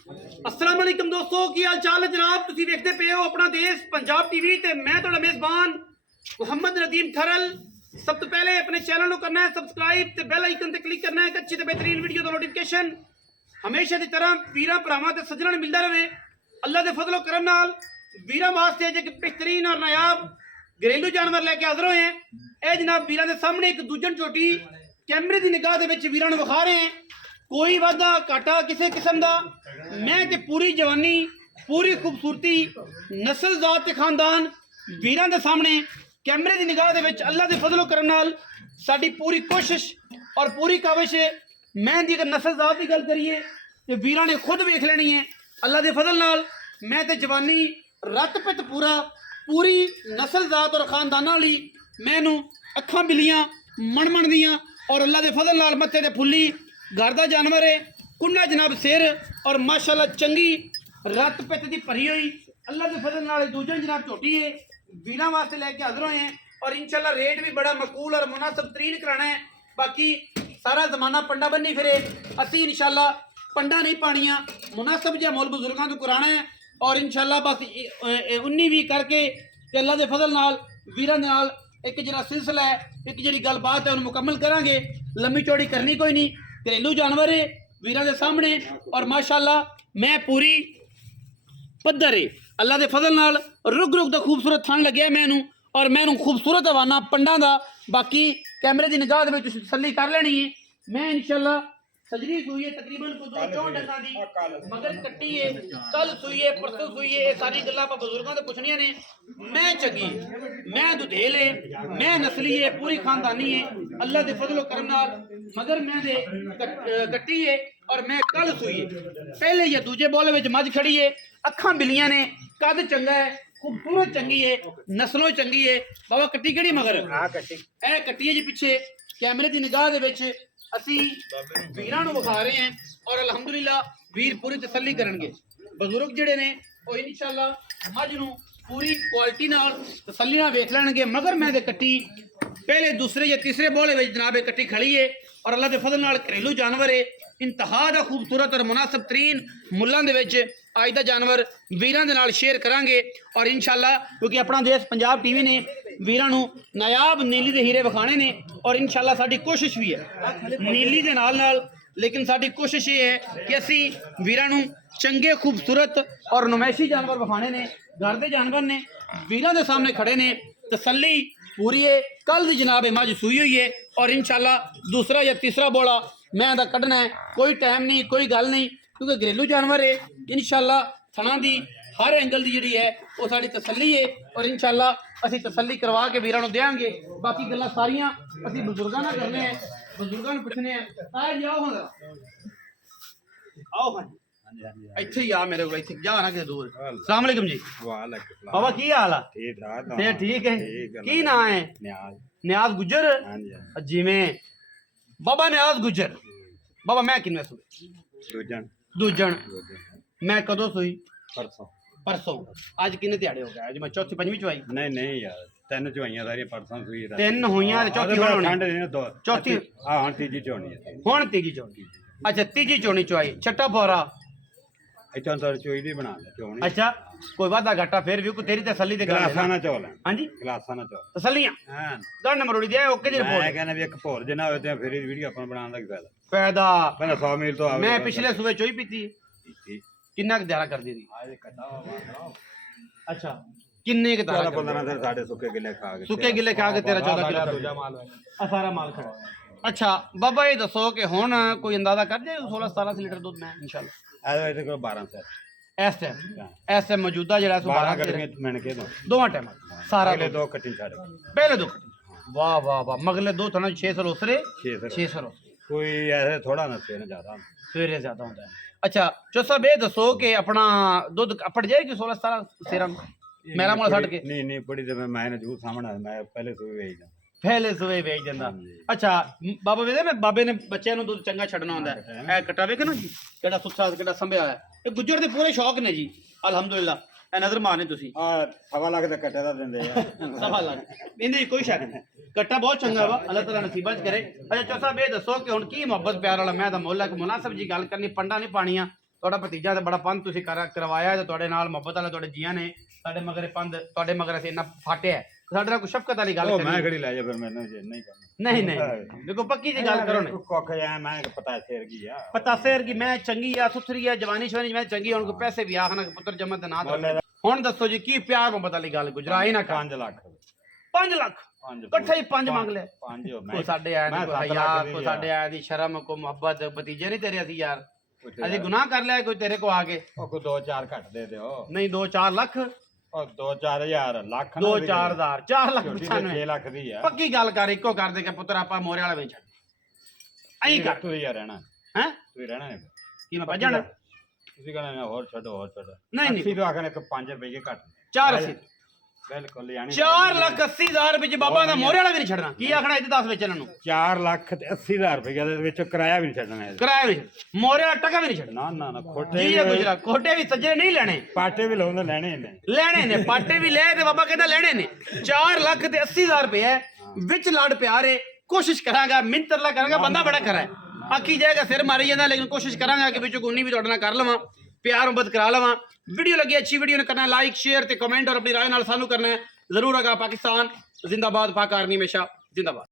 अस्सलाम वालेकुम दोस्तों, की हाल चाल है जनाब। तुसी देखते पे हो अपना देश पंजाब टीवी ते मैं तुहाडा मेज़बान मुहम्मद नदीम थरल। सब तो पहले अपने चैनल को करना है सब्सक्राइब ते बेल आइकन ते क्लिक करना है एक अच्छी ते बेहतरीन वीडियो दा नोटिफिकेशन हमेशा की तरह वीरां भरावां ते सज्जणां नूं मिलदा रहे। अल्लाह दे फजलो करम नाल वीरां वास्ते अज एक बेहतरीन और नायाब घरेलू जानवर लैके हाज़र होए हैं। ए जनाब वीरां दे सामने एक दूजन झोटी कैमरे की निगाह दे विच वीरां नूं विखा रहे हैं। कोई वादा घाटा किसी किस्म का मैं कि पूरी जवानी पूरी खूबसूरती नस्ल जात ते खानदान वीरां दे सामने कैमरे की निगाह दे विच अल्लाह दे फजलो करम नाल साडी पूरी कोशिश और पूरी काविश है। मैं दी अगर नस्ल जात की गल करिए तो वीरां ने खुद वेख लेनी है। अल्लाह दे फजल नाल मैं ते जवानी रत पित पूरी नस्ल जात और खानदाना वाली मैनू अखां बिलियां मण दियां और अल्लाह दे फजल नाल मत्थे ते फुल्ली घर का जानवर है। कुंडा जनाब सिर और माशाल्लाह चंगी रत पित की भरी हुई अल्लाह के फजल नाल दूजे जनाब झोटी है। वीरां वास्ते लैके हाजिर हुए हैं और इंशाल्लाह रेट भी बड़ा मकूल और मुनासिब तरीन कराना है। बाकी सारा जमाना पंडा बन्नी फिरे, असी इंशाल्लाह पंडा नहीं पानियां मुनासिब जिहा मुल बुजुर्गों को कराना है और इंशाल्लाह बस 19-20 करके अल्लाह के फजल नाल वीरां दे नाल एक जरा सिलसिला है, एक जी गलबात है उन्हें मुकम्मल करांगे। लम्मी चौड़ी करनी कोई नहीं, घरेलू जानवर है वीरां दे सामने और माशाल्लाह मैं पूरी पद्धर है अल्लाह के फजल नाल रुक रुक दा खूबसूरत थन लग्या मैनू और मैनू खूबसूरत हवाना पंडा दा। बाकी कैमरे की निगाह दे विच तसल्ली कर लेनी है। मैं इंशाल्लाह सजरी सुई है तकरीबन को 2-4 डंगा दी मगर कट्टी है, कल सुई है परसों सुई है। ये सारी गल्लां आप बुजुर्गों से पुछनियां ने। मैं चंगी मैं दुधेल है मैं नस्ली है पूरी खानदानी है अल्लाह के फजलो करम नाल मगर मैं दे कट्टी है और मैं कल सुई है। पहले या दूजे बोले विच मझ खड़ी है, अखां बिलियां ने, कद चंगा है, खूबसूरत चंगी है, नस्लों चंगी है। बाबा कट्टी केड़ी मगर ए कट्टी है जी पिछे कैमरे की निगाह दे विच असी वीरां नूं विखा रहे हैं और अलहमदुलिल्लाह वीर पूरी तसल्ली करनगे। बजुर्ग जिहड़े ने वो इंशाल्लाह मझ नूं पूरी क्वालिटी नाल तसल्ली नाल वेख लैणगे। मगर मैं दे कट्टी पहले दूसरे या तीसरे बोले विच जनाब ये कट्टी खड़ी है और अल्लाह के फजल नाल घरेलू जानवर है इंतहा दा खूबसूरत और मुनासिब तरीन मुल्लां दे विच अज दा जानवर वीरां दे नाल शेयर करांगे और इंशाल्लाह क्योंकि अपना देश पंजाब टीवी ने वीरां नूं नायाब नीली दे हीरे विखाने ने और इंशाल्लाह साडी कोशिश भी है नीली दे नाल नाल, लेकिन साडी कोशिश ये है कि असी वीरां नूं चंगे खूबसूरत और नुमैशी जानवर विखाने ने। घर दे जानवर ने वीरां दे सामने खड़े ने, तसल्ली पूरी है। कल दी जनाब मझ सुई हुई है और इंशाल्लाह दूसरा या तीसरा बोला मैं दा कढ़ना है। कोई टाइम नहीं कोई गल नहीं क्योंकि घरेलू जानवर है। इंशाल्लाह थना दी हर एंगल की जी है वो साड़ी तसल्ली है और इंशाल्लाह असी तसल्ली करवा के वीरां नूं देंगे। बाकी गल्लां सारियां असी बुजुर्गों नाल करने हैं, बुजुर्गों नूं पुछने हैं। ताया जी आओ हाँ आओ हाँ इत्थे ही आ मेरे को इत्थे जा ना कि दूर। अस्सलाम वालेकुम जी। वालेकुम बाबा की हाल है? ठीक ठीक है। की नाम है? न्याज गुजर जिमें बाबा न्याज गुजर। बाबा मैं किन्ने सुई दूजन मैं कदों सुई परसों अज किन्ने दिहाड़े हो गए? अज मैं चौथी पंजवीं चुआई नहीं यार 3 चुआइयां सारियां परसों सुई 3 होइयां ते चौथी होनी चौथी हां तीजी चोनी है हुण तीजी चोनी। अच्छा तीजी चोनी चुआई छट्टा फोरा इथों तो चोई दी बना ले चोनी। अच्छा कोई वादा घाटा फिर भी कोई तेरी तसल्ली ते गिलासा ना चोल हां जी गिलासा ना चोल तसल्लियां हां दो नंबर उड़ी दे ओके जी रिपोर्ट। मैं कहना भी एक भोर जना होवे ते फिर वीडियो अपन बनाने दा फायदा फायदा पहले 100 मील तो आवे। मैं पिछले सुबह चोई पीती किन्ना क दारा कर दी थी? अच्छा किन्ने के दारा 15 से साढ़े सूखे गिले खा के तेरा 14 किलो दूजा माल है सारा माल खड़ा। अच्छा बाबा ये दसो कि हुण कोई अंदाजा कर जाए 16-17 लीटर दूध मैं इंशाल्लाह ऐसे को 12 से इस टाइम मौजूदा जेड़ा 12 गर्मी मैंने के दो दोवां टाइम सारा पहले 2 कटिंग छाड़े पहले 2 वाह वाह वाह मगले 2 थना 6 सर उसरे 6 सर कोई ऐसे थोड़ा ना से ज्यादा सवेरे ज्यादा होता है। अच्छा जो सब ये दसो कि अपना दूध अपट जाएगी 16-17 सेरा मेरा मोला छड़ के नहीं पड़ी तो मैंने जूस सामने मैं पहले सुबह वेच दा पहले सुबह वेच दिंदा। अच्छा बाबा वे ना बाबे ने बच्चों को दूध चंगा छड़ना होंदा है। ए कट्टा वेख ना जी केड़ा सुथरा केड़ा संभया है। ये गुज्जर दे पूरे शौक ने जी अल्हम्दुलिल्लाह। ए नजर मारने तुसी 1.5 लाख दा कट्टे दा दिंदे आ 1.5 लाख इंदे कोई शक नहीं कट्टा बहुत चंगा वा अल्लाह ताला नसीबा च करे। अच्छा चौथा बे दसो कि हुन की मोहब्बत प्यार वाला मैं दा मोहल्ला को मुनासिब जी गल करनी पंडा नहीं पानियां ਤੁਹਾਡਾ ਭਤੀਜਾ ਤੇ ਬੜਾ ਪੰਧ ਤੁਸੀਂ ਕਰਵਾਇਆ ਤੇ ਤੁਹਾਡੇ ਨਾਲ ਮੁਹੱਬਤ ਵਾਲੇ ਤੁਹਾਡੇ ਜੀਆਂ ਨੇ ਸਾਡੇ ਮਗਰੇ ਪੰਧ ਤੁਹਾਡੇ ਮਗਰ ਅਸੀਂ ਇੰਨਾ ਫਾਟਿਆ ਹੈ। ਸਾਡੇ ਨਾਲ ਕੋਈ ਸ਼ਫਕਤ ਵਾਲੀ ਗੱਲ ਉਹ ਕਰੀ ਮੈਂ ਖੜੀ ਲੈ ਜਾ ਫਿਰ ਮੈਨੂੰ ਜੇ ਨਹੀਂ ਕਰਨਾ ਨਹੀਂ ਦੇਖੋ ਪੱਕੀ ਜੀ ਗੱਲ ਕਰੋ ਨੇ ਕੁੱਖ ਆ ਮੈਂ ਪਤਾ ਸ਼ੇਰ ਕੀ ਆ ਪਤਾ ਸੇਰ ਕੀ ਮੈਂ ਚੰਗੀ ਆ ਸੁਥਰੀ ਆ ਜਵਾਨੀ ਸ਼ਵਾਨੀ ਮੈਂ ਚੰਗੀ ਹੁਣ ਕੋਈ ਪੈਸੇ ਵੀ ਆਖਣਾ ਪੁੱਤਰ ਜਮਾ ਤੇ ਨਾ ਦੇ। ਹੁਣ ਦੱਸੋ ਜੀ ਕੀ ਪਿਆਰ ਮੁਹੱਬਤ ਵਾਲੀ ਗੱਲ ਗੁਜਰਾ ਹੀ ਨਾ 5 ਲੱਖ 5 ਲੱਖ ਇਕੱਠਾ ਹੀ 5 ਮੰਗ ਲਿਆ 5 ਕੋਈ ਸਾਡੇ ਆਇਆ ਦੀ ਕੋਈ ਹਯਾ ਕੋਈ ਸਾਡੇ ਆਇਆ ਦੀ ਸ਼ਰਮ ਕੋ ਮੁਹੱਬਤ ਭਤੀਜੇ ਨਹੀਂ ਤੇਰੇ ਅਸੀਂ ਯਾਰ ਅਸੀਂ ਗੁਨਾਹ ਕਰ ਲਿਆ ਕੋਈ ਤੇਰੇ ਕੋ ਆ ਕੇ ਉਹ ਕੋਈ 2-4 ਘੱਟ ਦੇ ਦਿਓ ਨਹੀਂ 2-4 ਲੱਖ ਉਹ 2-4000 ਲੱਖ 2-4 ਹਜ਼ਾਰ 4 ਲੱਖ 6 ਲੱਖ ਦੀ ਆ ਪੱਕੀ ਗੱਲ ਕਰ ਇੱਕੋ ਕਰ ਦੇ ਕੇ ਪੁੱਤਰ ਆਪਾਂ ਮੋਰੇ ਵਾਲਾ ਵੇਚ ਐਂ ਕਰ ਤੂੰ ਯਾਰ ਰਹਿਣਾ ਹੈ ਤੂੰ ਰਹਿਣਾ ਨਹੀਂ ਕੀ ਮੈਂ ਭੱਜਣਾ ਤੁਸੀਂ ਕਹਿੰਦੇ ਹੋਰ ਛੱਡੋ ਨਹੀਂ ਨਹੀਂ 80 ਤੋਂ ਆਖਣੇ ਇੱਕ 5 ਰੁਪਏ ਘੱਟ 480 ਬਿਲਕੁਲ ਯਾਨੀ 4,80,000 ਵਿੱਚ ਬਾਬਾ ਦਾ ਮੋਰੇ ਵਾਲਾ ਵੀ ਨਹੀਂ ਛੱਡਣਾ ਕੀ ਆਖਣਾ ਇਹ 10 ਵਿੱਚ ਇਹਨਾਂ ਨੂੰ 4,80,000 ਰੁਪਏ ਦੇ ਵਿੱਚ ਕਿਰਾਇਆ ਵੀ ਨਹੀਂ ਛੱਡਣਾ ਇਹਦਾ। ਕਿਰਾਇਆ ਵੀ ਮੋਰੇ ਵਾਲਾ ਟਕਾ ਵੀ ਨਹੀਂ ਛੱਡਣਾ ਨਾ ਖੋਟੇ ਜੀ ਗੁਜਰਾ ਕੋਟੇ ਵੀ ਸੱਜੇ ਨਹੀਂ ਲੈਣੇ ਪਾਟੇ ਵੀ ਲਾਉਂਦੇ ਲੈਣੇ ਨੇ ਲੈਣੇ ਨੇ ਪਾਟੇ ਵੀ ਲੈ ਤੇ ਬਾਬਾ ਕਹਿੰਦਾ ਲੈਣੇ ਨੇ 4,80,000 ਰੁਪਏ ਹੈ ਵਿੱਚ ਲੜ ਪਿਆਰੇ ਕੋਸ਼ਿਸ਼ ਕਰਾਂਗਾ ਮਿੰਤਰਲਾ ਕਰਾਂਗਾ ਬੰਦਾ ਬੜਾ ਕਰਾ ਆਖੀ ਜਾਏਗਾ ਸਿਰ ਮਾਰੀ ਜਾਂਦਾ ਲੇਕਿਨ ਕੋਸ਼ਿਸ਼ ਕਰਾਂਗਾ ਕਿ ਵਿੱਚੋਂ ਗੁੰਨੀ ਵੀ ਤੁਹਾਡੇ ਨਾਲ ਕਰ ਲਵਾਂ ਪਿਆਰ ਮੁਹੱਬਤ ਕਰਾ ਲਵਾਂ वीडियो लगी अच्छी वीडियो ने करना लाइक शेयर ते कमेंट और अपनी राय नाल सानू करना है जरूर। अगर पाकिस्तान जिंदाबाद पाक आर्मी हमेशा जिंदाबाद।